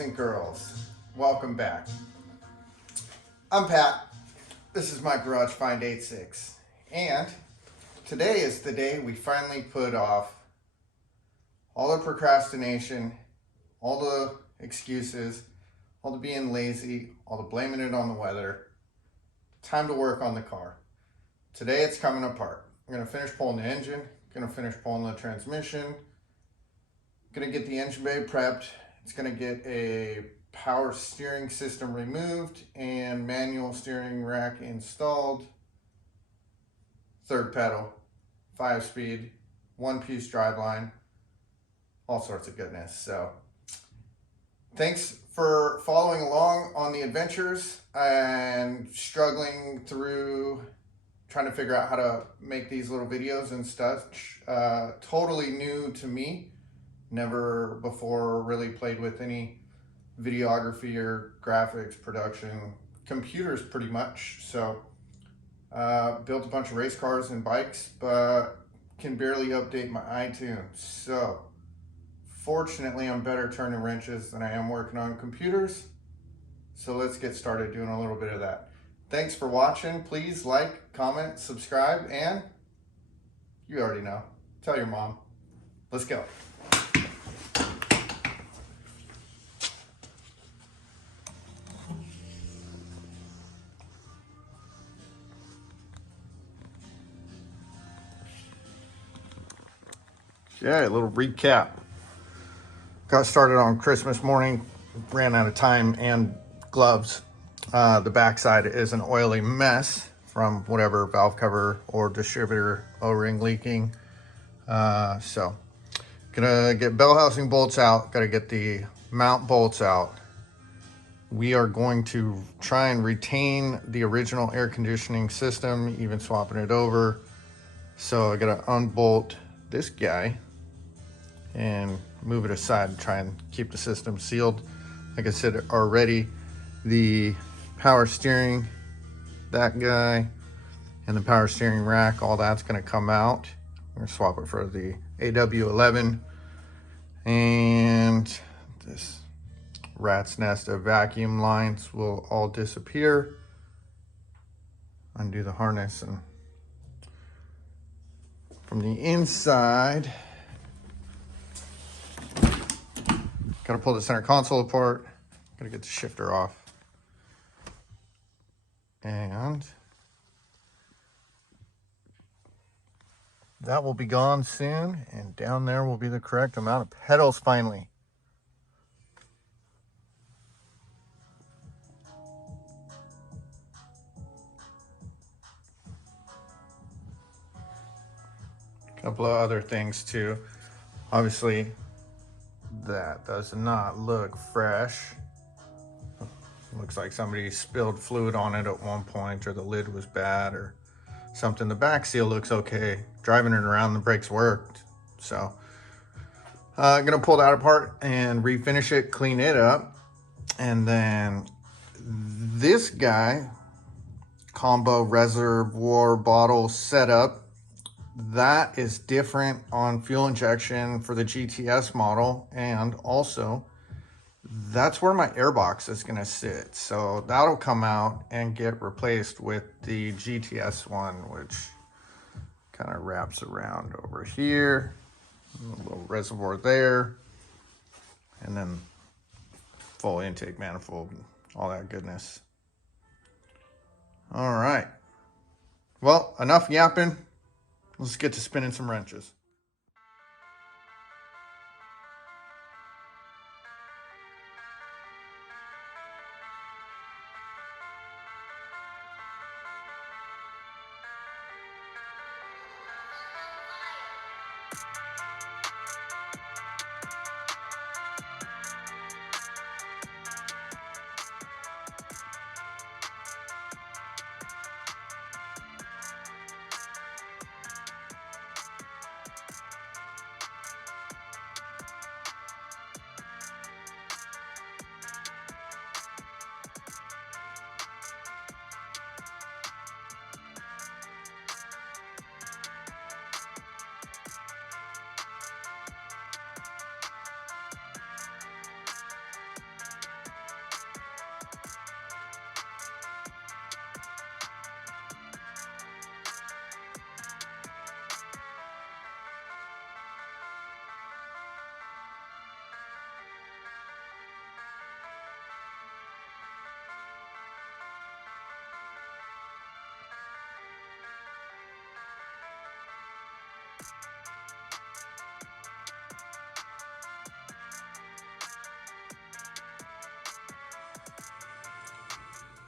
and girls, welcome back. I'm Pat. This is my Garage Find 86, and today is the day we finally put off all the procrastination, all the excuses, all the being lazy, all the blaming it on the weather. Time to work on the car. Today it's coming apart. I'm going to finish pulling the engine, going to finish pulling the transmission, going to get the engine bay prepped. It's going to get a power steering system removed and manual steering rack installed. Third pedal, 5-speed, one-piece driveline, all sorts of goodness. So thanks for following along on the adventures and struggling through trying to figure out how to make these little videos and stuff. Totally new to me. Never before really played with any videography or graphics production, computers pretty much. So built a bunch of race cars and bikes, but can barely update my iTunes. So fortunately, I'm better turning wrenches than I am working on computers. So let's get started doing a little bit of that. Thanks for watching. Please like, comment, subscribe, and you already know, tell your mom. Let's go. Yeah, a little recap. Got started on Christmas morning, ran out of time and gloves. The backside is an oily mess from whatever valve cover or distributor O-ring leaking. So gonna get bell housing bolts out, gotta get the mount bolts out. We are going to try and retain the original air conditioning system, even swapping it over. So I gotta unbolt this guy and move it aside and try and keep the system sealed. Like I said already, the power steering, that guy, and the power steering rack, all that's going to come out. I'm going to swap it for the AW11, and this rat's nest of vacuum lines will all disappear. Undo the harness, and from the inside, got to pull the center console apart. Got to get the shifter off. And that will be gone soon. And down there will be the correct amount of pedals finally. A couple of other things too. Obviously, that does not look fresh. Looks like somebody spilled fluid on it at one point, or the lid was bad or something. The back seal looks okay. Driving it around, the brakes worked. So I'm gonna pull that apart and refinish it, clean it up. And then this guy, combo reservoir bottle setup, that is different on fuel injection for the GTS model, and also that's where my airbox is going to sit. So that'll come out and get replaced with the GTS one, which kind of wraps around over here. A little reservoir there, and then full intake manifold, all that goodness. All right. Well, enough yapping. Let's get to spinning some wrenches.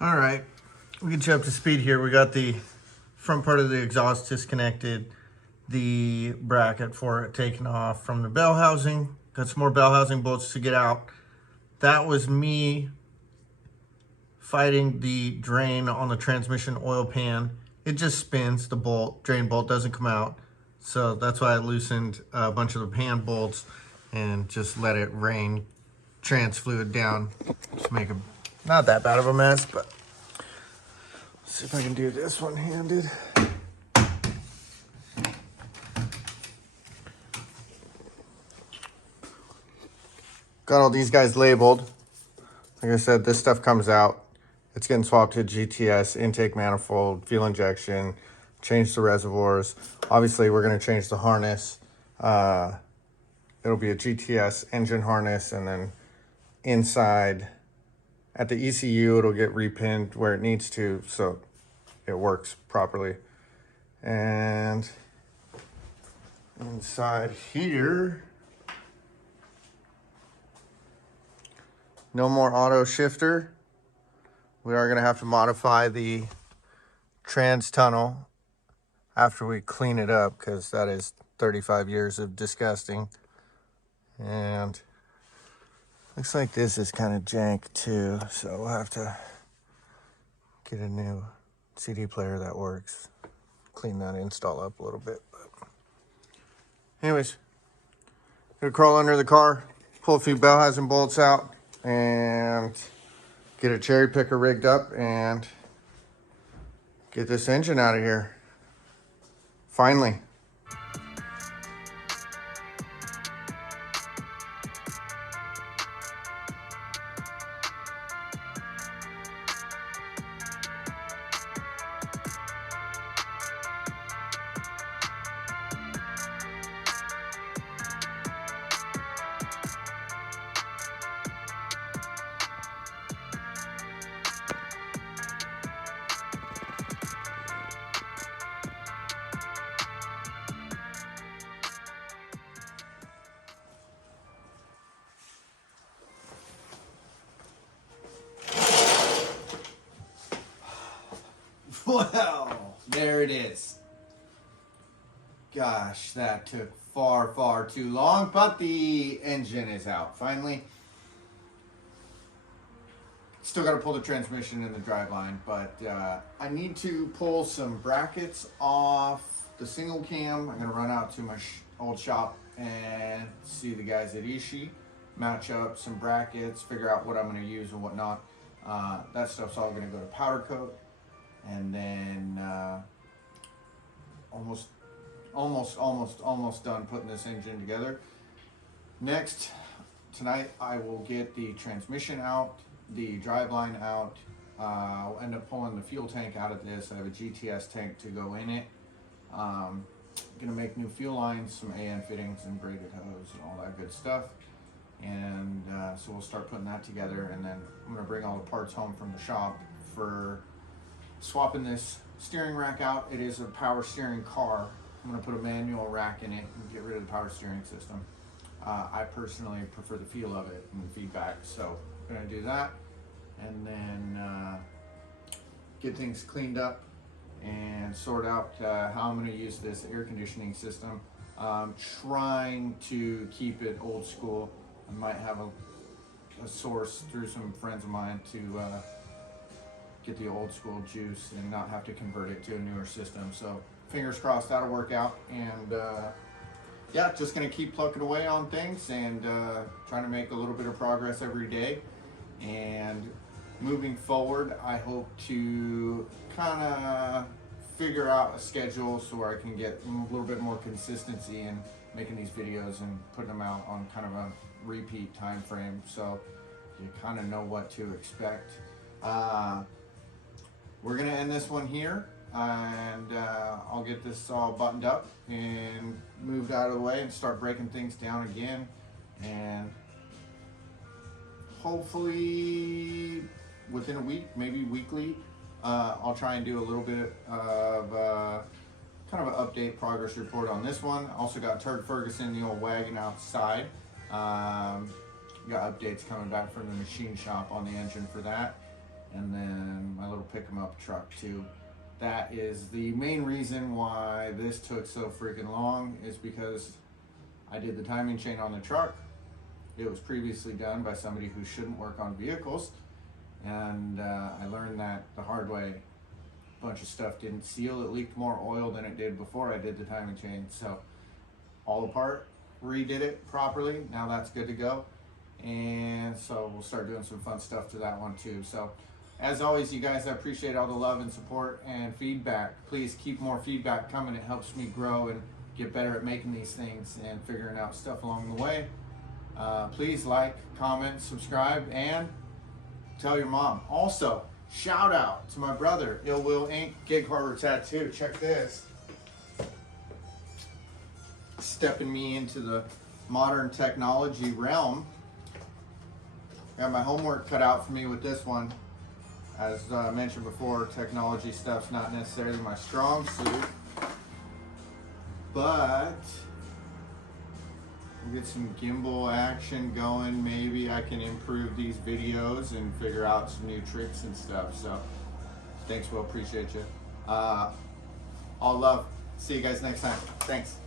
All right, we get you up to speed here. We got the front part of the exhaust disconnected, the bracket for it taken off from the bell housing. Got some more bell housing bolts to get out. That was me fighting the drain on the transmission oil pan. It just spins, the bolt, drain bolt doesn't come out. So that's why I loosened a bunch of the pan bolts and just let it rain trans fluid down to make a not that bad of a mess, but let's see if I can do this one-handed. Got all these guys labeled. Like I said, this stuff comes out. It's getting swapped to GTS, intake manifold, fuel injection, change the reservoirs. Obviously, we're going to change the harness. It'll be a GTS engine harness, and then inside at the ECU, it'll get repinned where it needs to so it works properly. And inside here, no more auto shifter. We are gonna have to modify the trans tunnel after we clean it up, because that is 35 years of disgusting. And looks like this is kind of jank too, so we'll have to get a new CD player that works. Clean that install up a little bit. But anyways, gonna crawl under the car, pull a few bell housing bolts out, and get a cherry picker rigged up and get this engine out of here. Finally. Well, there it is. Gosh, that took far too long, but the engine is out finally. Still got to pull the transmission and the driveline, but I need to pull some brackets off the single cam. I'm going to run out to my old shop and see the guys at AE86, match up some brackets, figure out what I'm going to use and whatnot. That stuff's all going to go to powder coat. And then almost done putting this engine together. Next, tonight I will get the transmission out, the driveline out. I'll end up pulling the fuel tank out of this. I have a GTS tank to go in it. Gonna make new fuel lines, some AN fittings and braided hose and all that good stuff. And so we'll start putting that together, and then I'm gonna bring all the parts home from the shop for swapping this steering rack out. It is a power steering car. I'm going to put a manual rack in it and get rid of the power steering system. I personally prefer the feel of it and the feedback, so I'm going to do that, and then get things cleaned up and sort out how I'm going to use this air conditioning system. Trying to keep it old school. I might have a source through some friends of mine to get the old school juice and not have to convert it to a newer system. So fingers crossed that'll work out. And yeah, just gonna keep plucking away on things and trying to make a little bit of progress every day. And moving forward, I hope to kind of figure out a schedule so I can get a little bit more consistency in making these videos and putting them out on kind of a repeat time frame, so you kind of know what to expect. We're gonna end this one here, and I'll get this all buttoned up and moved out of the way and start breaking things down again. And hopefully within a week, maybe weekly, I'll try and do a little bit of kind of an update progress report on this one. Also got Turd Ferguson, the old wagon outside. Got updates coming back from the machine shop on the engine for that. and then my little pick 'em up truck too. That is the main reason why this took so freaking long, is because I did the timing chain on the truck. It was previously done by somebody who shouldn't work on vehicles, and I learned that the hard way. A bunch of stuff didn't seal. It leaked more oil than it did before I did the timing chain. So all apart, redid it properly. Now that's good to go. And so we'll start doing some fun stuff to that one too. So as always, you guys, I appreciate all the love and support and feedback. Please keep more feedback coming. It helps me grow and get better at making these things and figuring out stuff along the way. Please like, comment, subscribe, and tell your mom. Also, shout out to my brother, Ill Will Inc. Gig Harbor Tattoo. Check this. Stepping me into the modern technology realm. Got my homework cut out for me with this one. As I mentioned before, technology stuff's not necessarily my strong suit, but we'll get some gimbal action going. Maybe I can improve these videos and figure out some new tricks and stuff. So thanks, Will, appreciate you. All love. See you guys next time. Thanks.